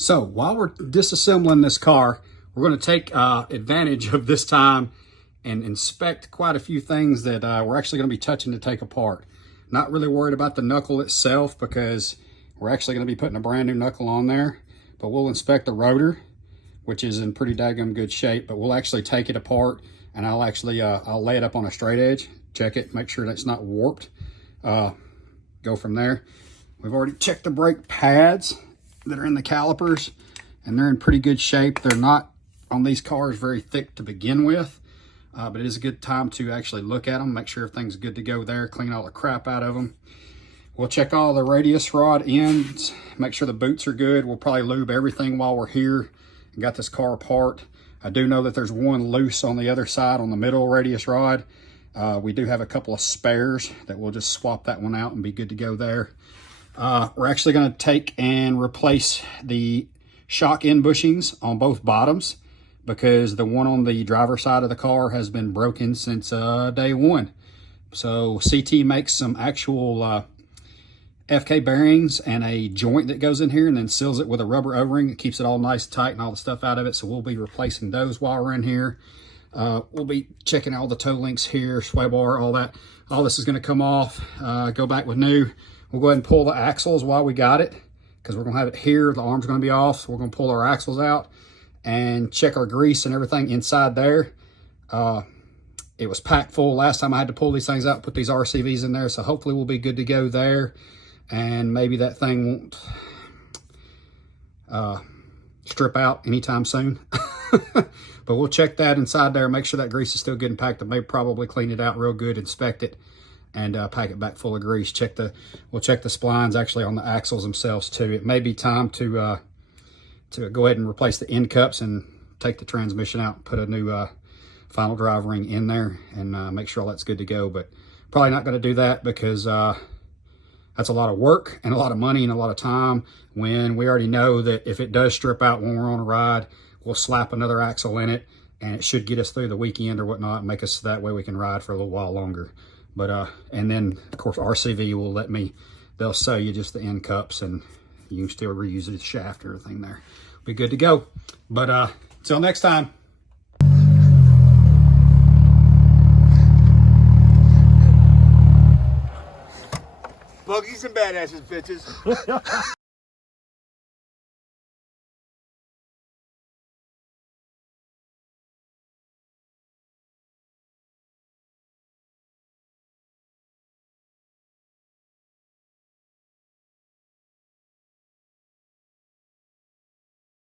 So while we're disassembling this car, we're going to take advantage of this time and inspect quite a few things that we're actually going to be touching to take apart. Not really worried about the knuckle itself because we're actually going to be putting a brand new knuckle on there, but we'll inspect the rotor, which is in pretty daggum good shape, but we'll actually take it apart and I'll actually I'll lay it up on a straight edge, check it, make sure that it's not warped, go from there. We've already checked the brake pads that are in the calipers and they're in pretty good shape. They're not on these cars very thick to begin with, but it is a good time to actually look at them, make sure everything's good to go there, clean all the crap out of them. We'll check all the radius rod ends, make sure the boots are good. We'll probably lube everything while we're here and got this car apart. I do know that there's one loose on the other side on the middle radius rod. We do have a couple of spares that we'll just swap that one out and be good to go there. We're actually going to take and replace the shock end bushings on both bottoms because the one on the driver's side of the car has been broken since day one. So CT makes some actual FK bearings and a joint that goes in here and then seals it with a rubber O-ring. It keeps it all nice tight and all the stuff out of it. So we'll be replacing those while we're in here. We'll be checking all the toe links here, sway bar, all that. All this is going to come off, go back with new. We'll go ahead and pull the axles while we got it because we're going to have it here. The arm's going to be off. So we're going to pull our axles out and check our grease and everything inside there. It was packed full last time I had to pull these things out, put these RCVs in there. So hopefully we'll be good to go there. And maybe that thing won't strip out anytime soon. But we'll check that inside there, make sure that grease is still good and packed. I may probably clean it out real good, inspect it, and pack it back full of grease. We'll check the splines actually on the axles themselves too. It may be time to go ahead and replace the end cups and take the transmission out and put a new final drive ring in there and make sure all that's good to go. But probably not going to do that because that's a lot of work and a lot of money and a lot of time when we already know that if it does strip out when we're on a ride, we'll slap another axle in it and it should get us through the weekend or whatnot and make us that way we can ride for a little while longer. But, and then of course RCV will let me, they'll sell you just the end cups and you can still reuse the shaft and everything there. Be good to go. But until next time. Buggies and badasses, bitches.